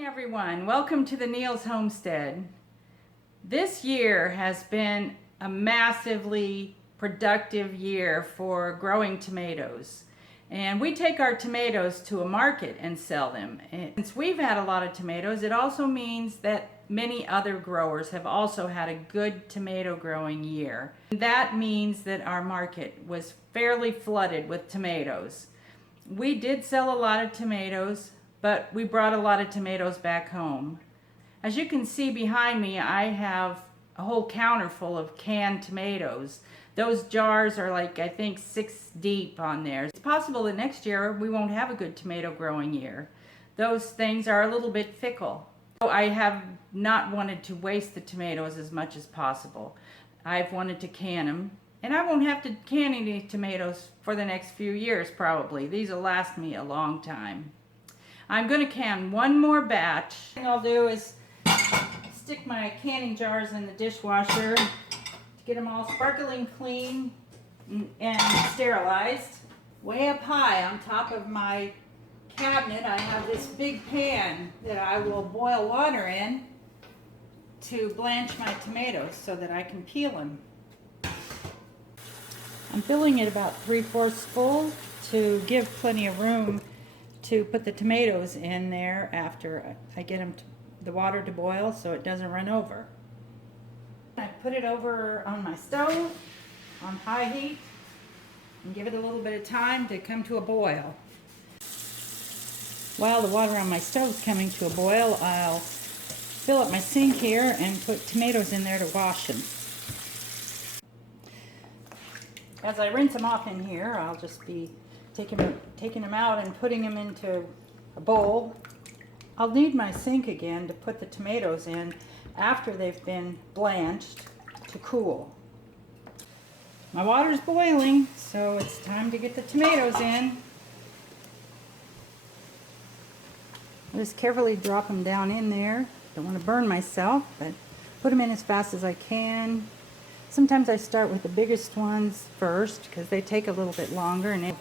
Morning everyone, welcome to the Neal's Homestead. This year has been a massively productive year for growing tomatoes, and we take our tomatoes to a market and sell them. And since we've had a lot of tomatoes, it also means that many other growers have also had a good tomato growing year. That means that our market was fairly flooded with tomatoes. We did sell a lot of tomatoes, but we brought a lot of tomatoes back home. As you can see behind me, I have a whole counter full of canned tomatoes. Those jars are like, I think, 6 deep on there. It's possible that next year we won't have a good tomato growing year. Those things are a little bit fickle. I have not wanted to waste the tomatoes as much as possible. I've wanted to can them, and I won't have to can any tomatoes for the next few years probably. These will last me a long time. I'm going to can one more batch. The thing I'll do is stick my canning jars in the dishwasher to get them all sparkling clean and sterilized. Way up high on top of my cabinet, I have this big pan that I will boil water in to blanch my tomatoes so that I can peel them. I'm filling it about 3/4 full to give plenty of room to put the tomatoes in there after I get the water to boil so it doesn't run over. I put it over on my stove on high heat and give it a little bit of time to come to a boil. While the water on my stove is coming to a boil, I'll fill up my sink here and put tomatoes in there to wash them. As I rinse them off in here, I'll just be taking them out and putting them into a bowl. I'll need my sink again to put the tomatoes in after they've been blanched to cool. My water's boiling, so it's time to get the tomatoes in. I just carefully drop them down in there. Don't want to burn myself, but put them in as fast as I can. Sometimes I start with the biggest ones first because they take a little bit longer, and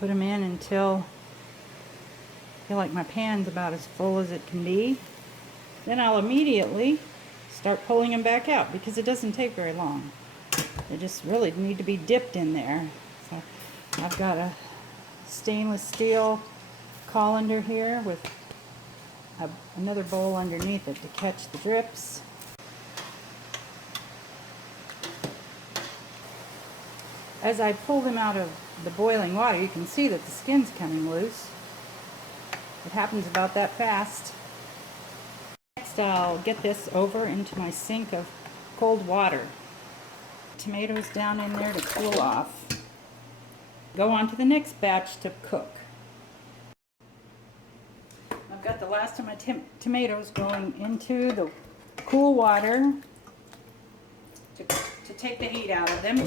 put them in until I feel like my pan's about as full as it can be. Then I'll immediately start pulling them back out because it doesn't take very long. They just really need to be dipped in there. So I've got a stainless steel colander here with another bowl underneath it to catch the drips. As I pull them out of the boiling water, you can see that the skin's coming loose. It happens about that fast. Next, I'll get this over into my sink of cold water. Tomatoes down in there to cool off. Go on to the next batch to cook. I've got the last of my tomatoes going into the cool water to take the heat out of them.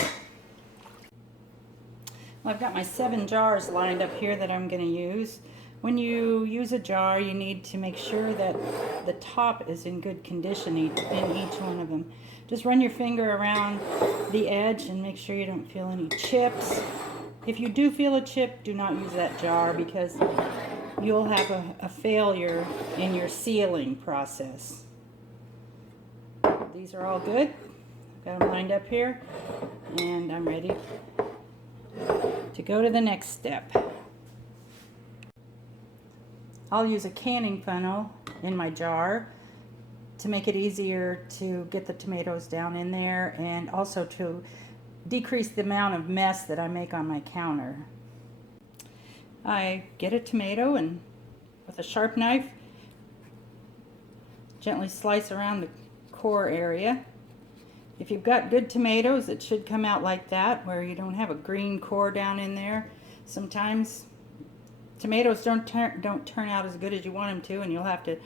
I've got my 7 jars lined up here that I'm going to use. When you use a jar, you need to make sure that the top is in good condition in each one of them. Just run your finger around the edge and make sure you don't feel any chips. If you do feel a chip, do not use that jar because you'll have a failure in your sealing process. These are all good. Got them lined up here, and I'm ready to go to the next step. I'll use a canning funnel in my jar to make it easier to get the tomatoes down in there and also to decrease the amount of mess that I make on my counter. I get a tomato and with a sharp knife gently slice around the core area. If you've got good tomatoes, it should come out like that, where you don't have a green core down in there. Sometimes tomatoes don't turn out as good as you want them to, and you'll have to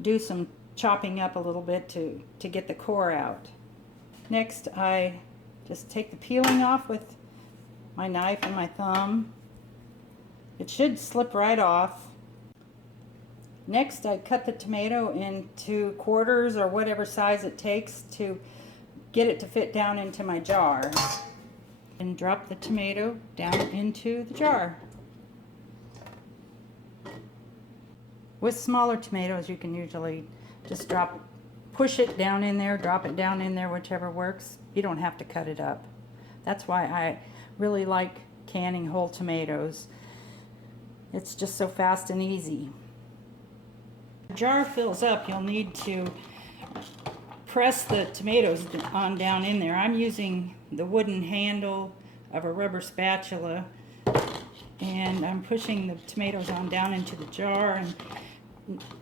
do some chopping up a little bit to get the core out. Next, I just take the peeling off with my knife and my thumb. It should slip right off. Next, I cut the tomato into quarters or whatever size it takes to get it to fit down into my jar, and drop the tomato down into the jar. With smaller tomatoes, you can usually just push it down in there, drop it down in there, whichever works. You don't have to cut it up. That's why I really like canning whole tomatoes. It's just so fast and easy. The jar fills up, you'll need to press the tomatoes on down in there. I'm using the wooden handle of a rubber spatula, and I'm pushing the tomatoes on down into the jar and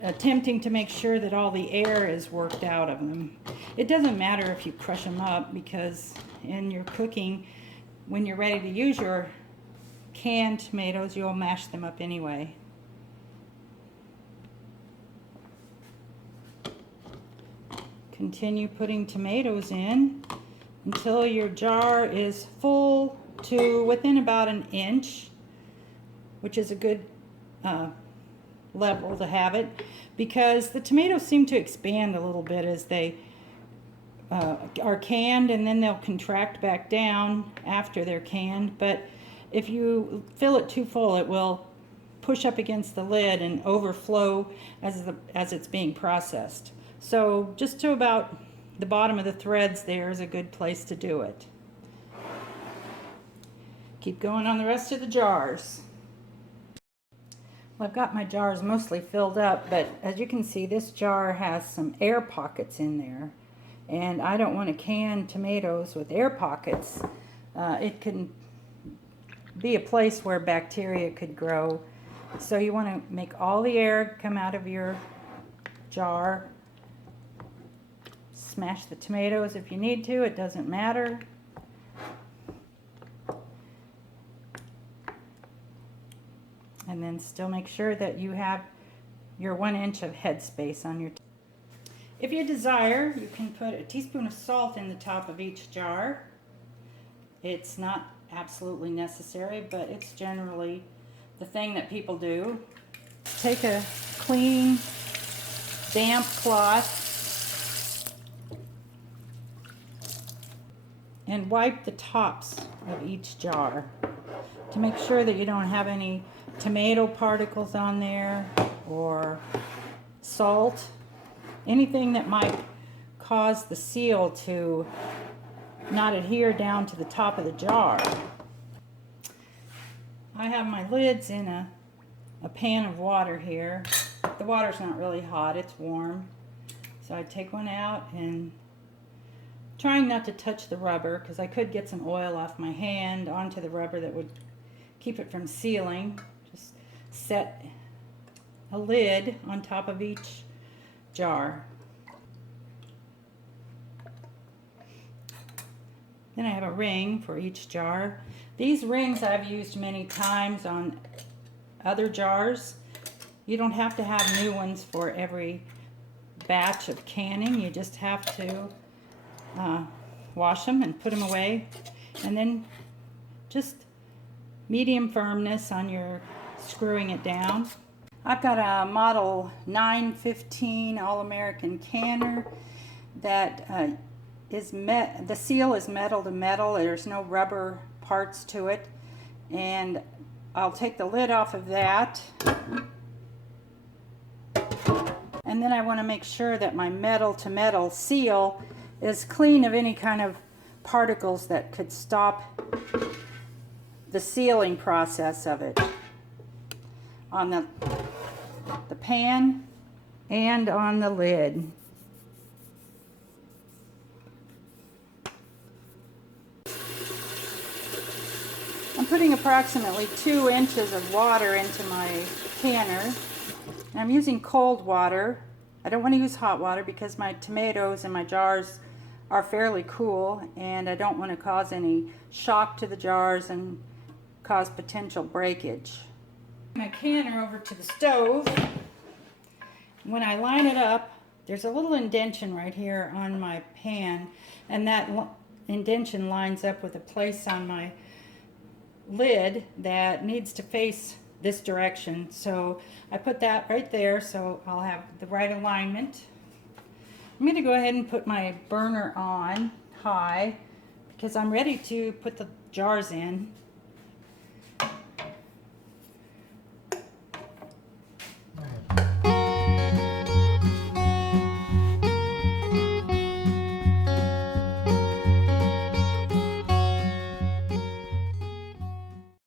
attempting to make sure that all the air is worked out of them. It doesn't matter if you crush them up, because in your cooking, when you're ready to use your canned tomatoes, you'll mash them up anyway. Continue putting tomatoes in until your jar is full to within about an inch, which is a good level to have it, because the tomatoes seem to expand a little bit as they are canned, and then they'll contract back down after they're canned. But if you fill it too full, it will push up against the lid and overflow as it's being processed. So just to about the bottom of the threads there is a good place to do it. Keep going on the rest of the jars. Well, I've got my jars mostly filled up, but as you can see, this jar has some air pockets in there, and I don't want to can tomatoes with air pockets. It can be a place where bacteria could grow, so you want to make all the air come out of your jar. Smash the tomatoes if you need to, it doesn't matter. And then still make sure that you have your 1 inch of headspace on your. If you desire, you can put a teaspoon of salt in the top of each jar. It's not absolutely necessary, but it's generally the thing that people do. Take a clean, damp cloth and wipe the tops of each jar to make sure that you don't have any tomato particles on there or salt, anything that might cause the seal to not adhere down to the top of the jar. I have my lids in a pan of water here. The water's not really hot, it's warm. So I take one out and trying not to touch the rubber, because I could get some oil off my hand onto the rubber that would keep it from sealing. Just set a lid on top of each jar. Then I have a ring for each jar. These rings I've used many times on other jars. You don't have to have new ones for every batch of canning. You just have to wash them and put them away, and then just medium firmness on your screwing it down. I've got a model 915 All-American canner that the seal is metal to metal. There's no rubber parts to it, and I'll take the lid off of that, and then I want to make sure that my metal to metal seal is clean of any kind of particles that could stop the sealing process of it on the pan and on the lid. I'm putting approximately 2 inches of water into my canner, and I'm using cold water. I don't want to use hot water because my tomatoes in my jars are fairly cool, and I don't want to cause any shock to the jars and cause potential breakage. My canner over to the stove. When I line it up, there's a little indentation right here on my pan, and that indentation lines up with a place on my lid that needs to face this direction. So I put that right there so I'll have the right alignment. I'm going to go ahead and put my burner on high because I'm ready to put the jars in.